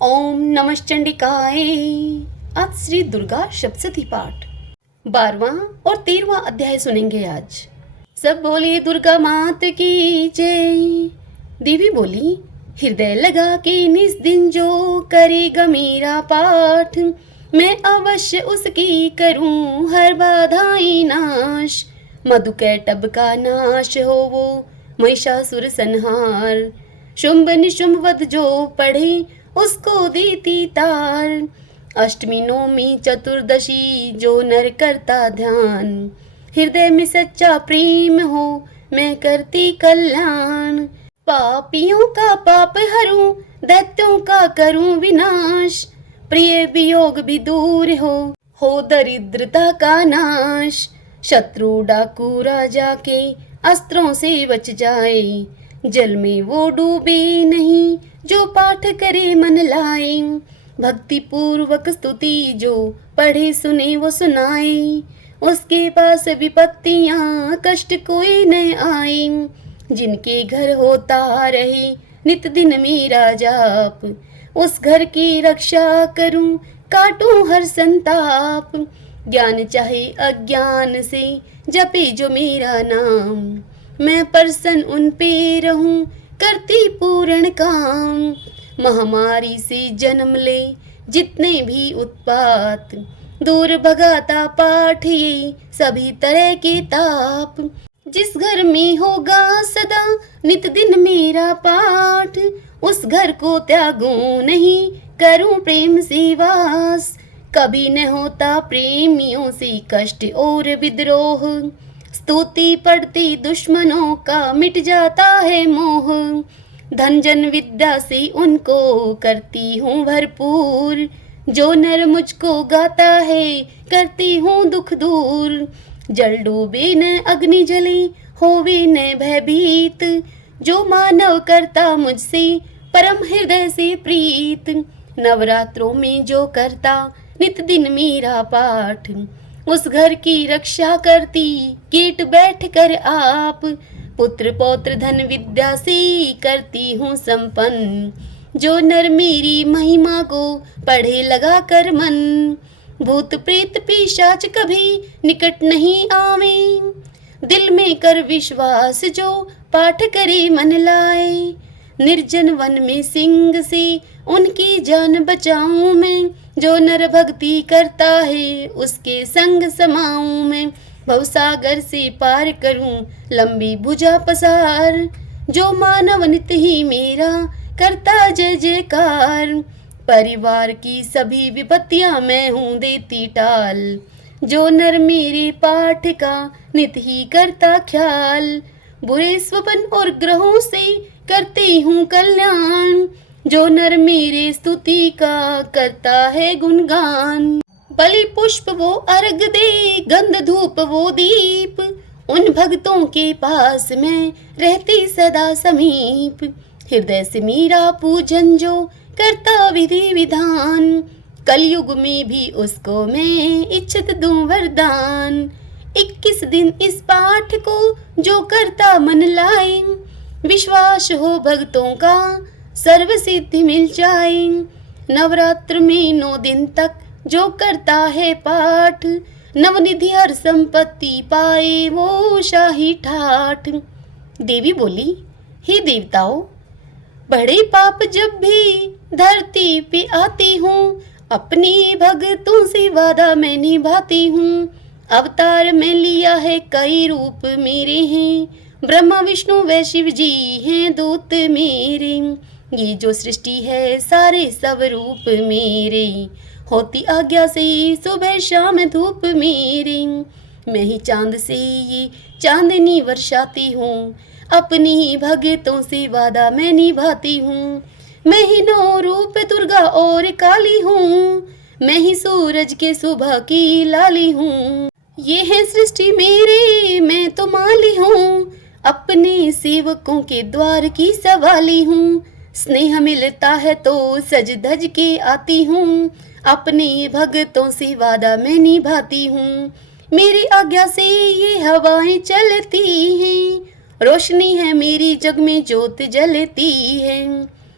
ओम नमश्चंडिकाय। आज श्री दुर्गा सप्तशती पाठ 12वां और 13वां अध्याय सुनेंगे आज। सब बोले दुर्गा मात की जय। देवी बोली, हृदय लगा के निस दिन जो करेगा मेरा पाठ, मैं अवश्य उसकी करूं हर बाधाएं नाश। मधुकैटभ का नाश हो वो महिषासुर संहार, शुंभ निशुंभ वध जो पढ़े उसको देती तार। अष्टमी नवमी चतुर्दशी जो नर करता ध्यान, हृदय में सच्चा प्रेम हो मैं करती कल्याण। पापियों का पाप हरूं दैत्यों का करूं विनाश, प्रिय वियोग भी दूर हो दरिद्रता का नाश। शत्रु डाकू राजा के अस्त्रों से बच जाए, जल में वो डूबे नहीं जो पाठ करे मन लाए। भक्ति पूर्वक स्तुति जो पढ़े सुने वो सुनाए, उसके पास विपत्तियां कष्ट कोई न आए। जिनके घर होता रहे नित दिन मेरा जाप, उस घर की रक्षा करूं काटूं हर संताप। ज्ञान चाहे अज्ञान से जपे जो मेरा नाम, मैं प्रसन्न उन पे रहूं करती पूर्ण काम। महामारी से जन्म ले जितने भी उत्पात, दूर भगाता पाठ ये सभी तरह के ताप। जिस घर में होगा सदा नित दिन मेरा पाठ, उस घर को त्यागूं नहीं करूं प्रेम से वास। कभी न होता प्रेमियों से कष्ट और विद्रोह, स्तुति पढ़ती दुश्मनों का मिट जाता है मोह। धन जन विद्या से उनको करती हूँ भरपूर, जो नर मुझको गाता है करती हूँ दुख दूर। जल डूबे न अग्नि जले होवे न भयभीत, जो मानव करता मुझसे परम हृदय से प्रीत। नवरात्रों में जो करता नित दिन मेरा पाठ, उस घर की रक्षा करती कीट बैठ कर आप। पुत्र पौत्र धन विद्या से करती हूँ संपन्न, जो नर मेरी महिमा को पढ़े लगा कर मन। भूत प्रेत पिशाच कभी निकट नहीं आवे, दिल में कर विश्वास जो पाठ करे मन लाए। निर्जन वन में सिंह से उनकी जान बचाऊं मैं, जो नर भक्ति करता है उसके संग समाऊं मैं। भवसागर से पार करूं लंबी भुजा पसार, जो मानव नित ही मेरा करता जय जयकार। परिवार की सभी विपत्तियां मैं हूँ देती टाल, जो नर मेरे पाठ का नित ही करता ख्याल। बुरे स्वप्न और ग्रहों से करती हूँ कल्याण, जो नर मेरे स्तुति का करता है गुणगान। बलि पुष्प वो अर्घ दे गंध धूप वो दीप, उन भक्तों के पास मैं रहती सदा समीप। हृदय से मेरा पूजन जो करता विधि विधान, कलयुग में भी उसको मैं इच्छित दूं वरदान। 21 दिन इस पाठ को जो करता मन लाए, विश्वास हो भक्तों का सर्व सिद्धि मिल जाए। नवरात्र में 9 दिन तक जो करता है पाठ, नवनिधि हर संपत्ति पाए वो शाही ठाठ। देवी बोली, हे देवताओं, बड़े पाप जब भी धरती पे आती हूँ, अपने भक्तों से वादा मैं निभाती हूँ। अवतार में लिया है कई रूप मेरे हैं, ब्रह्मा विष्णु व शिव जी हैं दूत मेरे। ये जो सृष्टि है सारे सब रूप मेरे, होती आज्ञा से सुबह शाम धूप मेरे। मैं ही चांद से ये चांदनी वर्षाती हूँ, अपनी ही भक्तों से वादा मैं निभाती हूँ। मैं ही 9 रूप दुर्गा और काली हूँ, मैं ही सूरज के सुबह की लाली हूँ। ये है सृष्टि मेरे मैं तो माली हूँ, अपने सेवकों के द्वार की सवाली हूँ। स्नेह मिलता है तो सज धज के आती हूँ, अपने भक्तों से वादा मैं निभाती हूँ। मेरी आज्ञा से ये हवाएं चलती हैं, रोशनी है मेरी जग में ज्योत जलती है।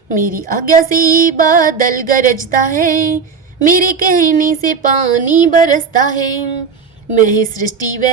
मेरी आज्ञा से बादल गरजता है, मेरे कहने से पानी बरसता है। मैं ही सृष्टि व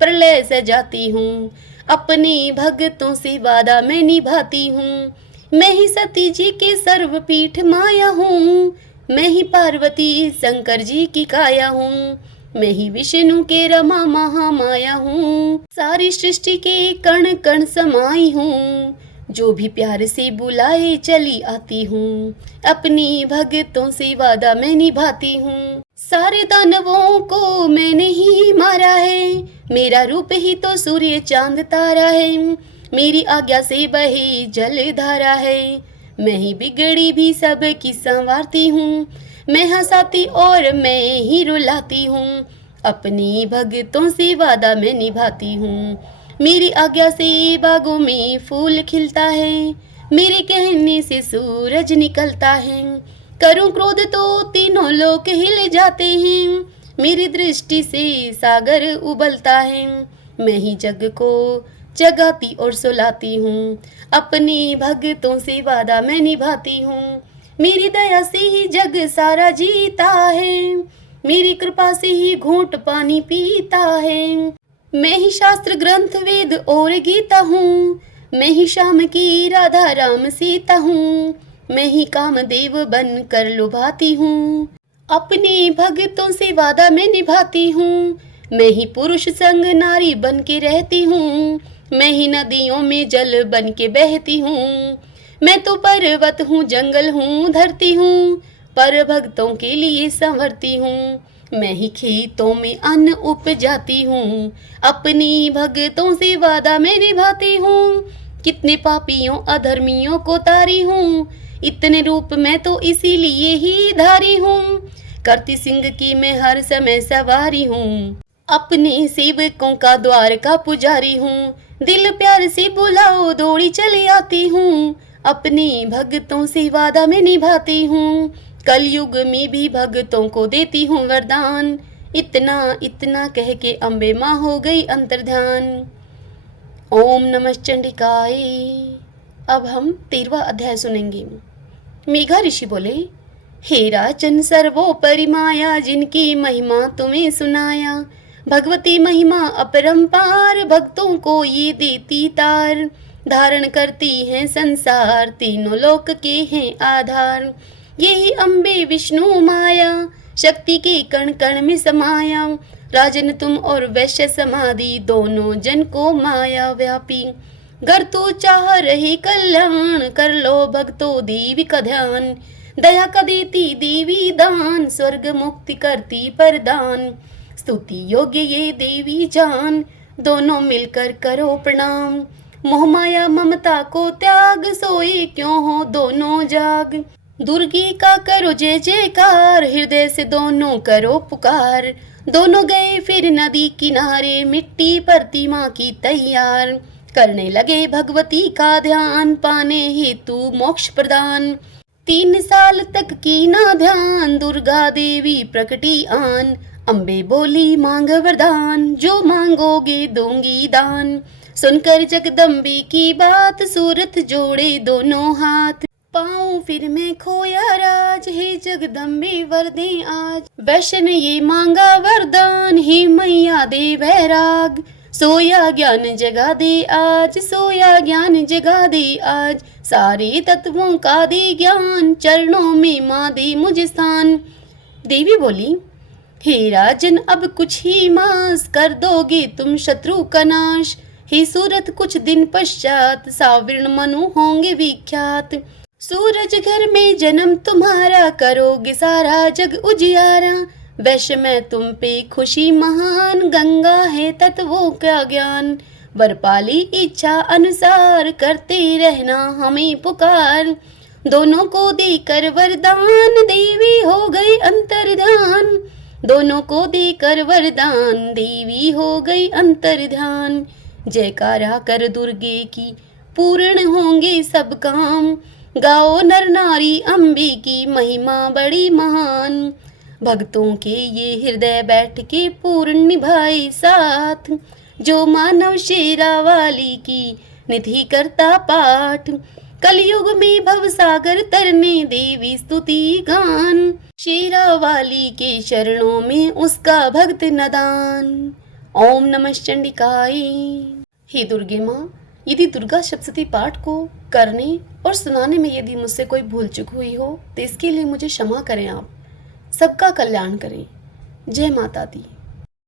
प्रलय सजाती हूँ, अपने भक्तों से वादा मैं निभाती हूँ। मैं ही सती जी के सर्वपीठ माया हूँ, मैं ही पार्वती शंकर जी की काया हूँ। मैं ही विष्णु के रमा महामाया हूँ, सारी सृष्टि के कण कण समाई हूँ। जो भी प्यार से बुलाए चली आती हूँ, अपनी भक्तों से वादा मैं निभाती हूँ। सारे दानवों को मैंने ही मारा है, मेरा रूप ही तो सूर्य चांद तारा है। मेरी आज्ञा से बही जल धारा है, मैं ही बिगड़ी भी सब की संवारती हूँ। मैं हंसाती और मैं ही रुलाती हूँ, अपनी भक्तों से वादा मैं निभाती हूँ। मेरी आज्ञा से बागों में फूल खिलता है, मेरे कहने से सूरज निकलता है। करूं क्रोध तो तीनों लोक हिल जाते हैं, मेरी दृष्टि से सागर उबलता है। मैं ही जग को जगाती और सुलाती हूँ, अपने भक्तों से वादा मैं निभाती हूँ। मेरी दया से ही जग सारा जीता है, मेरी कृपा से ही घूंट पानी पीता है। मैं ही शास्त्र ग्रंथ वेद और गीता हूँ, मैं ही श्याम की राधा राम सीता हूँ। मैं ही कामदेव बन कर लुभाती हूँ, अपने भक्तों से वादा मैं निभाती हूँ। मैं ही पुरुष संग नारी बन के रहती हूँ, मैं ही नदियों में जल बन के बहती हूँ। मैं तो पर्वत हूँ, जंगल हूँ, धरती हूँ, पर भक्तों के लिए संवरती हूँ। मैं ही खेतों में अन्न उपजाती हूँ, अपनी भक्तों से वादा मैं निभाती हूँ। कितने पापियों अधर्मियों को तारी हूँ, इतने रूप मैं तो इसीलिए ही धारी हूँ। करती सिंह की मैं हर समय सवारी हूँ, अपने सेवकों का द्वार का पुजारी हूँ। दिल प्यार से बुलाओ दौड़ी चली आती हूँ, अपने भक्तों से वादा मैं निभाती हूँ। कलयुग में भी भक्तों को देती हूँ वरदान, इतना इतना कह के अम्बे माँ हो गई अंतर्ध्यान। ओम नमः चंडिकाय। अब हम 13वां अध्याय सुनेंगे। मेघा ऋषि बोले, हे राजन सर्वोपरि माया, जिनकी महिमा तुम्हें सुनाया। भगवती महिमा अपरंपार, भक्तों को ये देती तार। धारण करती हैं संसार, तीनों लोक के हैं आधार। यही अम्बे विष्णु माया, शक्ति के कण कण में समाया। राजन तुम और वैश्य समाधि, दोनों जन को माया व्यापी। गर तू चाह रही कल्याण, कर लो भक्तो देवी का ध्यान। दया का देती देवी दान, स्वर्ग मुक्ति करती परदान। स्तुति योग्य ये देवी जान, दोनों मिलकर करो प्रणाम। मोह माया ममता को त्याग, सोए क्यों हो दोनों जाग। दुर्गी का करो जय जयकार, हृदय से दोनों करो पुकार। दोनों गए फिर नदी किनारे, मिट्टी प्रतिमा की तैयार। करने लगे भगवती का ध्यान, पाने हेतु मोक्ष प्रदान। 3 साल तक की ना ध्यान, दुर्गा देवी प्रकटी आन। अम्बे बोली मांग वरदान, जो मांगोगे दूंगी दान। सुनकर जगदम्बे की बात, सूरत जोड़े दोनों हाथ। पाऊं फिर मैं खोया राज, हे जगदम्बे वर दे आज। वैश्य ने ये मांगा वरदान, हे मैया दे वैराग। सोया ज्ञान जगा दे आज, सोया ज्ञान जगा दे आज। सारे तत्वों का दे ज्ञान, चरणों में माँ दे मुझ स्थान। देवी बोली, हे राजन अब कुछ ही मास, कर दोगे तुम शत्रु का नाश। हे सूरत कुछ दिन पश्चात, सावर्ण मनु होंगे विख्यात। सूरज घर में जन्म तुम्हारा, करोगे सारा जग उजियारा। वैश्य में तुम पे खुशी महान, गंगा है तत्वों का ज्ञान। वर पाली इच्छा अनुसार, करते रहना हमें पुकार। दोनों को देकर वरदान, देवी हो गई अंतर्ध्यान। दोनों को देकर वरदान, देवी हो गई अंतर्ध्यान। जयकारा कर दुर्गे की, पूर्ण होंगे सब काम। गाओ नर नारी अम्बे की, महिमा बड़ी महान। भक्तों के ये हृदय बैठ के पूर्ण निभाए साथ। जो मानव शेरा वाली की, निधि करता पाठ। कलयुग में भव सागर तरने देवी स्तुति गान, शेरा वाली के चरणों में उसका भक्त नदान। ओम नमः चंडिकाय। हे दुर्गे माँ, यदि दुर्गा सप्तशती पाठ को करने और सुनाने में यदि मुझसे कोई भूल चूक हुई हो तो इसके लिए मुझे क्षमा करें। आप सबका कल्याण करें। जय माता दी।